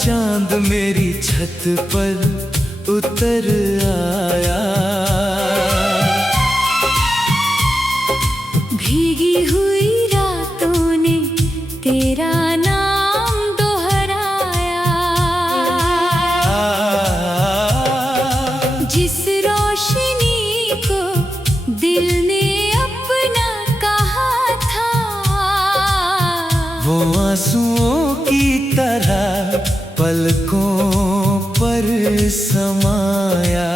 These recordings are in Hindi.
चांद मेरी छत पर उतर आया। भीगी हुई रातों ने तेरा नाम दोहराया। जिस रोशनी को दिल ने अपना कहा था, वो आंसुओं की तरह पलकों पर समाया।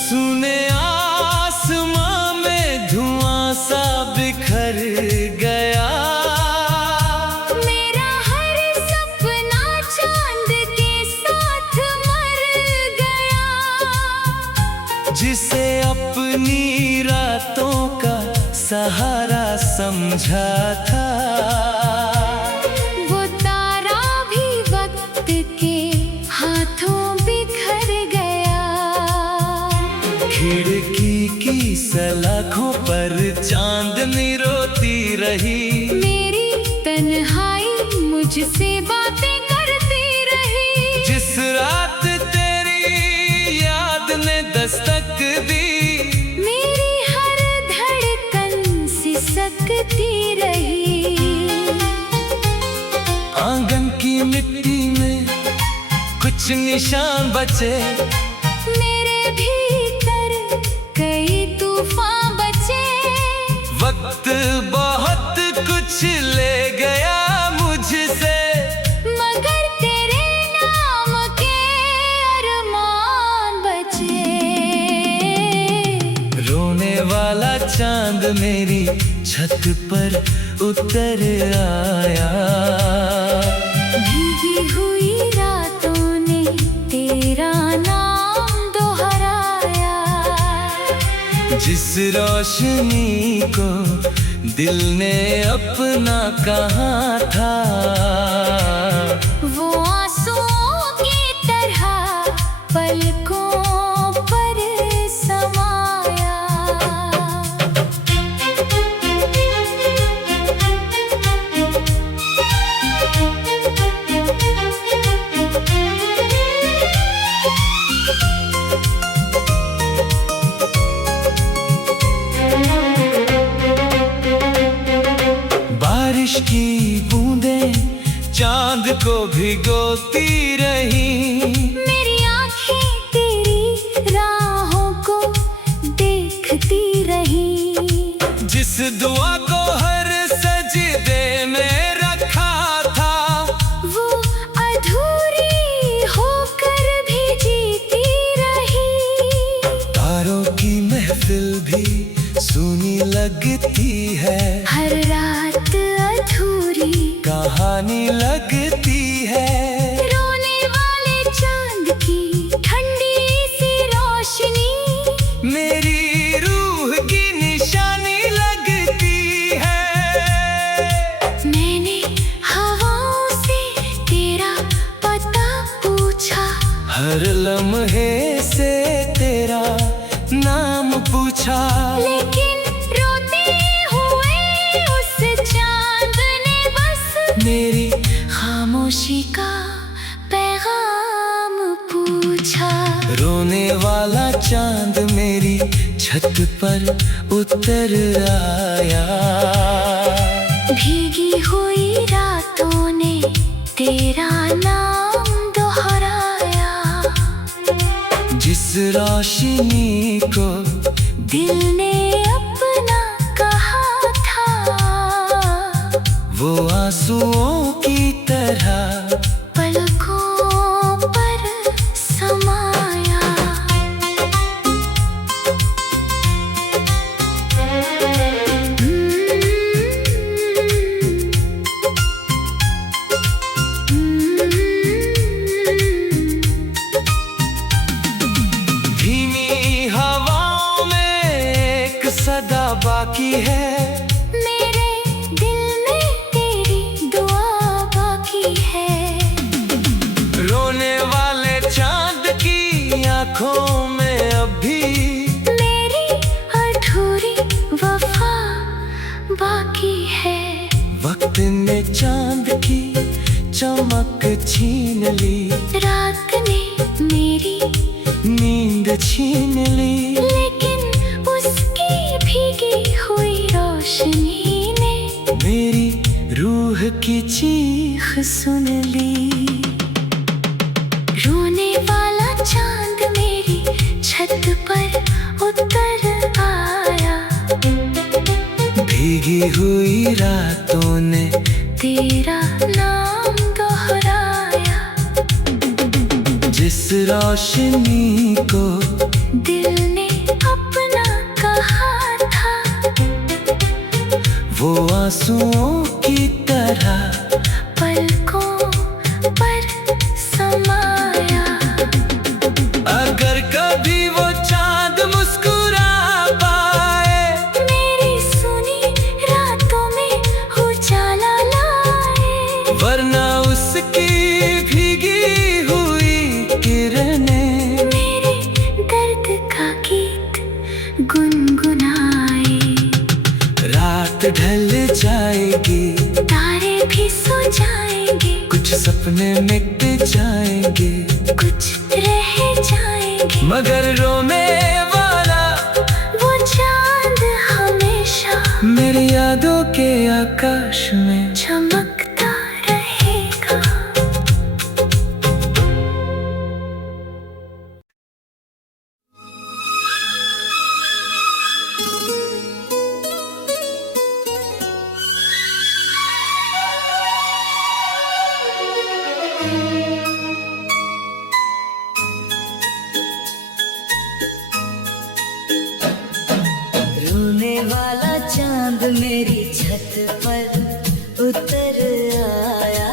सुने आसमां में धुआं सा बिखर गया। मेरा हर सपना चांद के साथ मर गया। जिसे अपनी रातों का सहारा समझा था, वो तारा भी वक्त के हाथों बिखर गया। खिड़की की सलाखों पर चांदनी रोती रही। मेरी तन्हाई मुझसे बातें करती रही। जिस रात तेरी याद ने दस्तक दी, मेरी हर धड़कन सिसकती रही। आंगन की मिट्टी में कुछ निशान बचे। मेरे भीतर कई तूफान बचे। वक्त बहुत कुछ ले गया मुझसे, मगर तेरे नाम के अरमान बचे। रोने वाला चांद मेरी छत पर उतर आया। भीगी हुई रातों ने तेरा नाम दोहराया। जिस रोशनी को दिल ने अपना कहा था, वो आंसुओं की तरह पलकों पर समाया। बारिश की बूंदें चांद को भिगोती रही। मेरी आँखें तेरी राहों को देखती रही। जिस दुआ को हर सजदे में रखा था, वो अधूरी होकर भी जीती रही। तारों की महफिल भी सुनी लगती है। हर रात अधूरी कहानी लगती है। रोने वाले चांद की ठंडी सी रोशनी मेरी रूह की निशानी लगती है। मैंने हवाओं से तेरा पता पूछा। हर लम्हे से तेरा नाम पूछा। लेकिन रोते हुए उस चांद ने बस मेरी खामोशी का पैगाम पूछा। रोने वाला चांद मेरी छत पर उतर आया। भीगी हुई रातों ने तेरा नाम दोहराया। जिस रोशनी को दिल ने अपना कहा था, वो आंसुओं की तरह पलकों पर समाया। धीमी हवाओं में एक सदा बाकी है। मेरे दिल में तेरी दुआ बाकी है। वक्त ने चांद की चमक छीन ली, रात ने मेरी नींद छीन ली, लेकिन उसकी भीगी हुई रोशनी ने मेरी रूह की चीख सुन ली। रोने वाला चांद मेरी छत पर उतर आया, भीगी हुई रातों ने तेरा नाम दोहराया। जिस रोशनी को दिल ने अपना कहा था, वो आंसुओं की तरह पलकों पर समाया। अगर कभी वो चांद मुस्कुरा पाए, मेरी सुनी रातों में उजाला लाए, वरना उसकी भीगी हुई किरणें मेरे दर्द का गीत गुनगुनाए। रात ढल जाएगी, तारे भी सो जाएंगे, कुछ सपने मिट जाएंगे, कुछ रह जाएंगे, मगर रोने वाला वो चांद हमेशा मेरी यादों के आकाश में चमकता रहेगा। रोने वाला चांद मेरी छत पर उतर आया,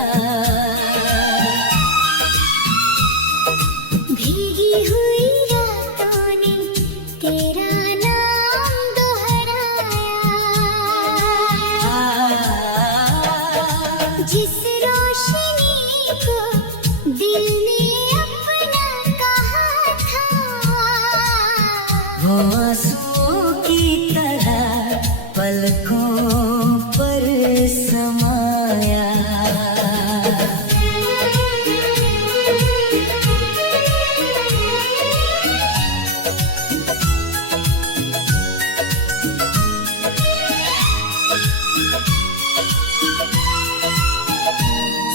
भीगी हुई रातों ने तेरा नाम दोहराया। जिस रोशनी को दिल ने अपना कहा था, वो आंसुओं की तरह पलकों पर समाया।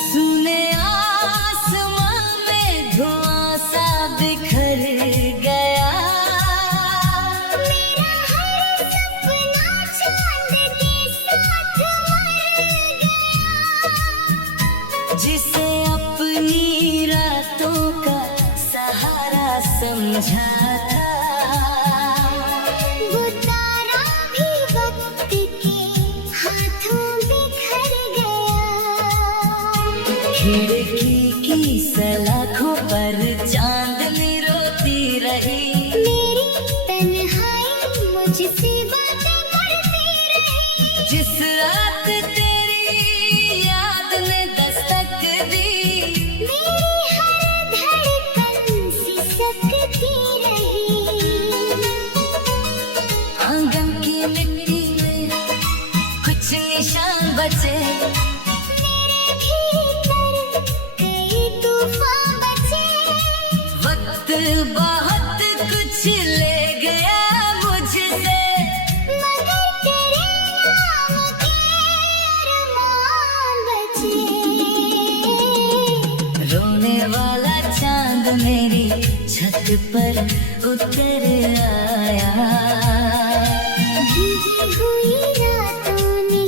सुने आसमां में धुआं सा बिखर गया, मेरा हर सपना चांद के साथ मर गया। जिसे अपनी रातों का सहारा समझा था, वो तारा भी वक्त के हाथों बिखर गया। खिड़की की सलाखों पर चांदनी रोती रही, मेरी तन्हाई मुझसे बातें करती रही। जिस रात तेरी याद ने दस्तक दी, मेरी हर धड़कन सिसकती रही। आंगन की मिट्टी में कुछ निशान बचे, मेरे भीतर कई तूफान बचे। वक्त बहुत कुछ ले गया मुझसे, मगर तेरे नाम के अरमान बचे। रोने वाला चांद मेरी छत पर उतर आया, भीगी हुई रातों ने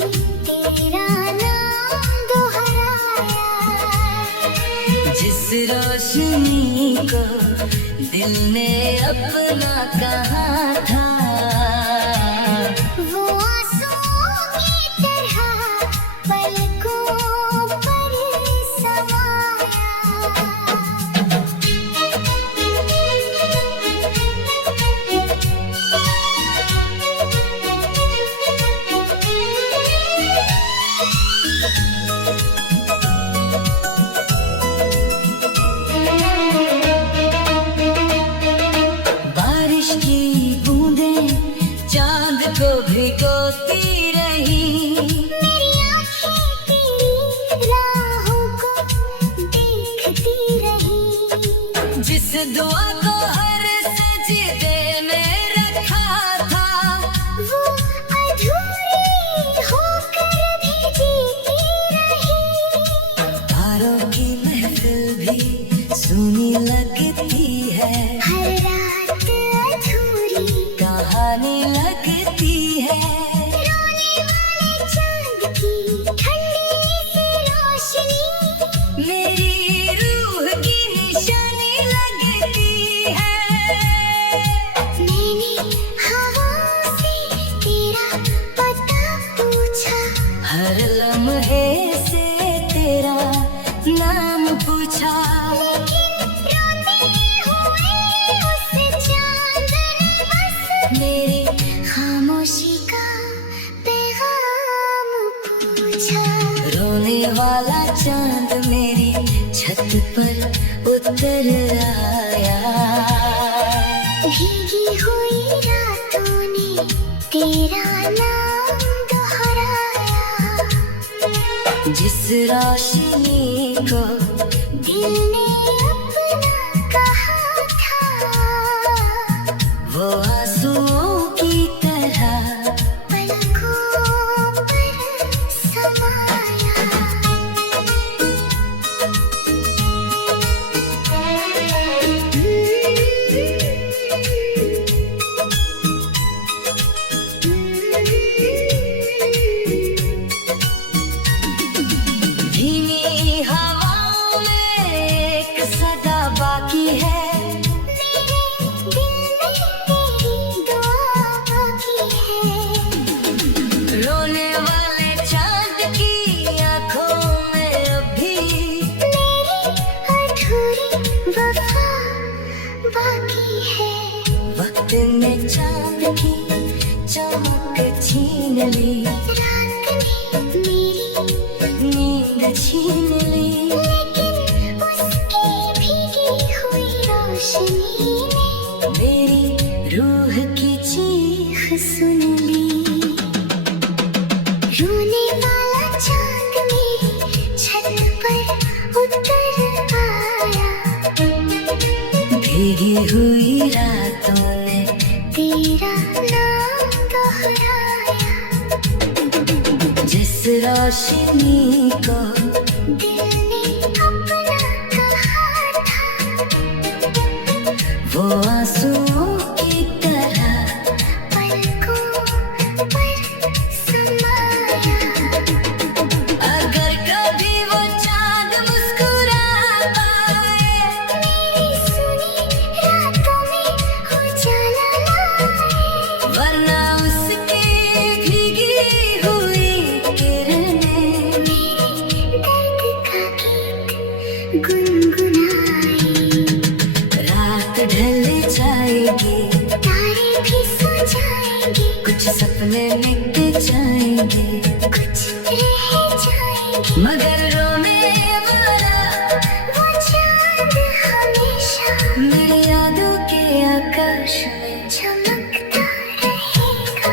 तेरा नाम दोहराया। जिस रोशनी को दिल ने अपना कहा था, वो आंसुओं की तरह पलकों पर समाया। बारिश की बूंदें हर लम्हे से तेरा नाम पूछा, मेरी खामोशी का पैगाम पूछा। रोने वाला चांद मेरी छत पर उतर आया, भीगी हुई रातों ने तेरा नाम दोहराया, जिस रोशनी को दिल ने अपना कहा था, वो आंसुओं की तरह पलकों पर समाया। धीमी हवाओं में एक सदा बाकी है, रोने वाले चांद की आंखों में अभी अधूरी वफा बाकी है। वक्त ने चांद की चमक छीन ली, रात ने मेरी नींद छीन ली, लेकिन उसकी भीगी हुई रोशनी ने मेरी रूह की चीख सुन ली। रोने वाला चांद मेरी छत पर उतर आया, भीगी हुई रातों ने तेरा नाम दोहराया, जिस रोशनी को दिल ने अपना कहा था, वो आंसुओं की तरह पलकों पर समाया। अगर कभी वो चांद मुस्कुरा पाए, मेरी सुनी रातों में उजाला लाए, वरना उसकी भीगी हुई किरणें दर्द का गीत गुनगुनाए। रात ढल जाएगी, तारे भी सो जाएंगे, कुछ सपने मिट जाएंगे, कुछ रह जाएंगे, मगर रोने वाला वो चांद हमेशा मेरी यादों के आकाश में चमकता रहेगा।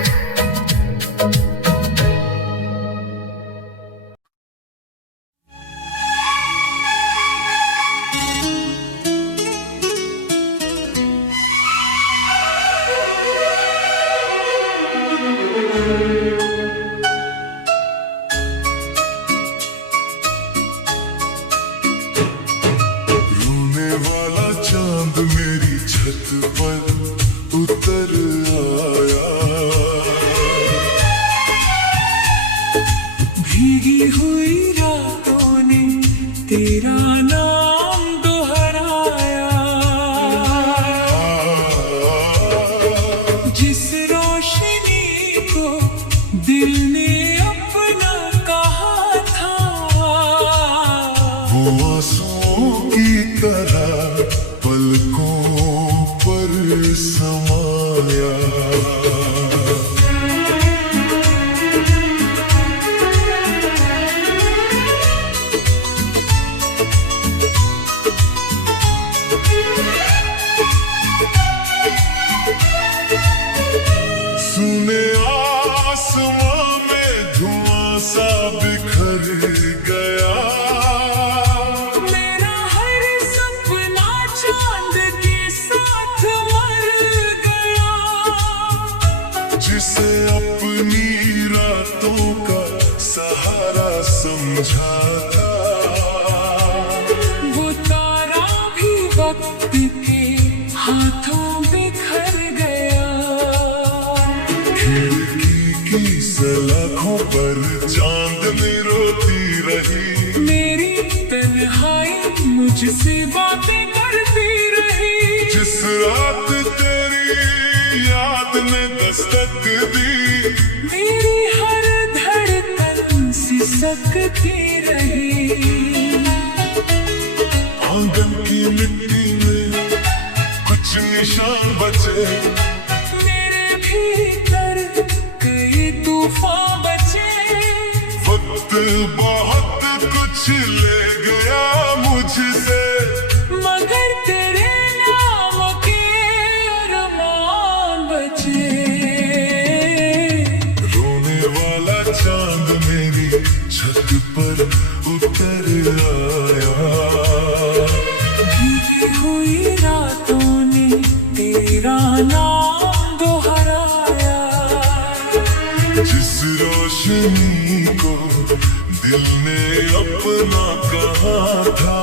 रोने वाला चांद मेरी छत पर उतर आया, भीगी हुई रातों ने तेरा नाम दोहराया, जिस रोशनी को दिल ने अपना कहा था, वो आंसुओं की तरह पलकों पर समाया। सुने आसमां में धुआं सा बिखर गया, मेरा हर सपना चांद के साथ मर गया, जिसे अपनी रातों का सहारा समझा था, वो तारा भी वक्त के हाथों बिखर गया, खिड़की की सलाखों पर चांदनी रोती रही, मेरी तन्हाई मुझसे बातें करती रही, जिस रात तेरी याद ने दस्तक दी, मेरी हर धड़कन सकती रही। आंगन की मिट्टी में कुछ निशान बचे, मेरे भीतर कई तूफान बचे। वक्त बहुत कुछ ले गया मुझसे, मगर तेरे नाम के अरमान बचे। रोने वाला चांद मेरी छत पर उतर आया। भीगी हुई रातों ने तेरा नाम दोहराया। जिस रोशनी को दिल ने अपना कहा था,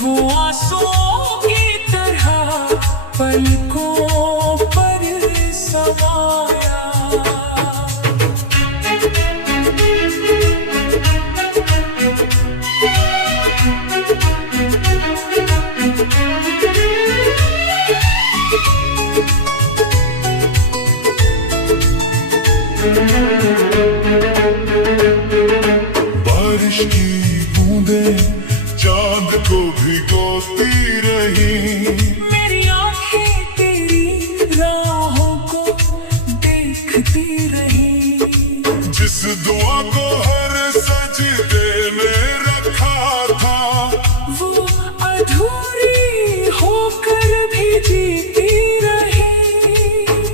वो आंसुओं की तरह पलकों पर समाया। बारिश की बूंदें चांद को भिगोती रही। मेरी आंखें तेरी राहों को देखती रही। जिस दुआ को हर सजदे में रखा था, वो अधूरी होकर भी जीती रही।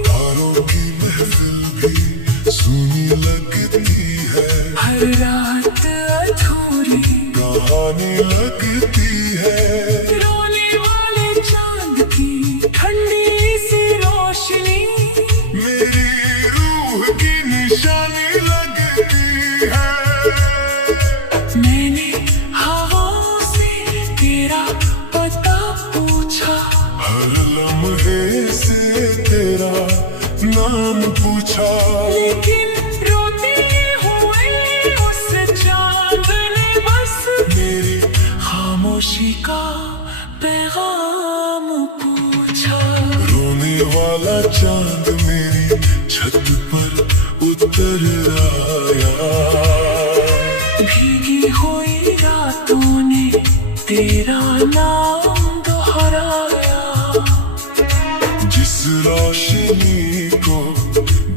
तारों की महफिल भी सुनी लगती है, हर रात अधूरी कहानी लगती है। रोने वाले चांद की ठंडी सी रोशनी मेरी रूह की निशानी लगती है। मैंने हवाओं से तेरा पता पूछा, हर लम्हे से तेरा नाम पूछा, लेकिन रोते हुए उस चांद ने बस मेरी खामोशी का पैगाम पूछा। रोने वाला चांद मेरी छत पर उतर आया। भीगी हुई रातों ने तेरा नाम दोहराया। जिस रोशनी को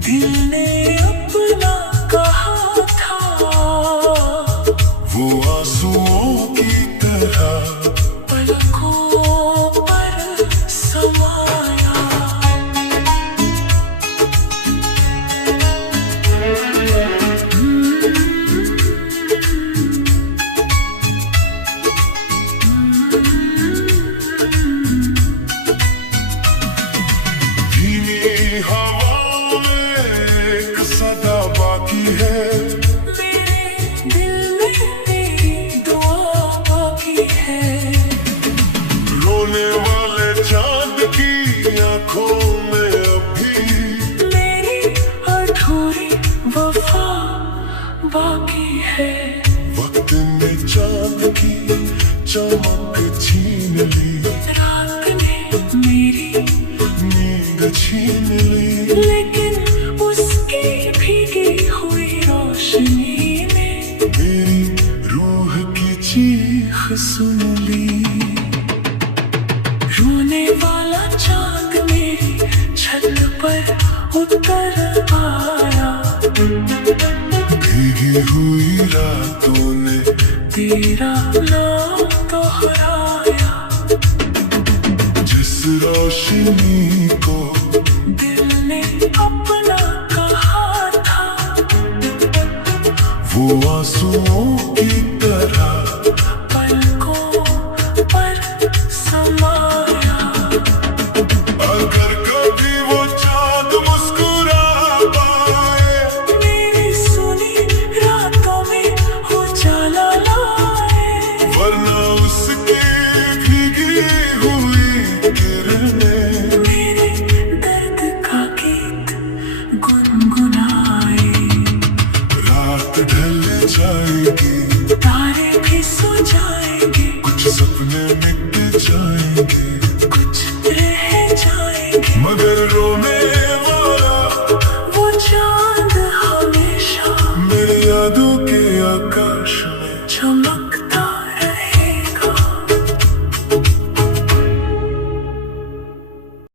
दिल ने अपना कहा था, वो आंसुओं की तरह पलकों पर समाया। धीमी हवाओं में एक सदा बाकी है। मेरे दिल में तेरी दुआ बाकी है। रोने वाले चांद की आंखों में अभी मेरी अधूरी वफा बाकी है। वक्त ने चांद की चमक छीन ली, रात ने मेरी नींद छीन ली। लेकिन उसकी भीगी हुई रोशनी ने मेरी रूह की चीख सुन ली। रोने वाला चांद मेरी छत पर उतर आया। भीगी हुई रातों ने तेरा नाम दोहराया। जिस रोशनी को दिल ने अपना कहा था, वो आंसुओं की तरह पलकों पर समाया। अगर कभी वो चांद मुस्कुरा पाए, मेरी सुनी रातों में उजाला लाए। वरना उसकी भीगी हुई किरणें मेरे दर्द का गीत गुनगुनाए। रात ढल जाएगी, तारे भी सो जाएंगे, कुछ सपने मिट जाएंगे, कुछ रह जाएंगे, मगर रोने वाला वो चांद हमेशा मेरी याद ठुमक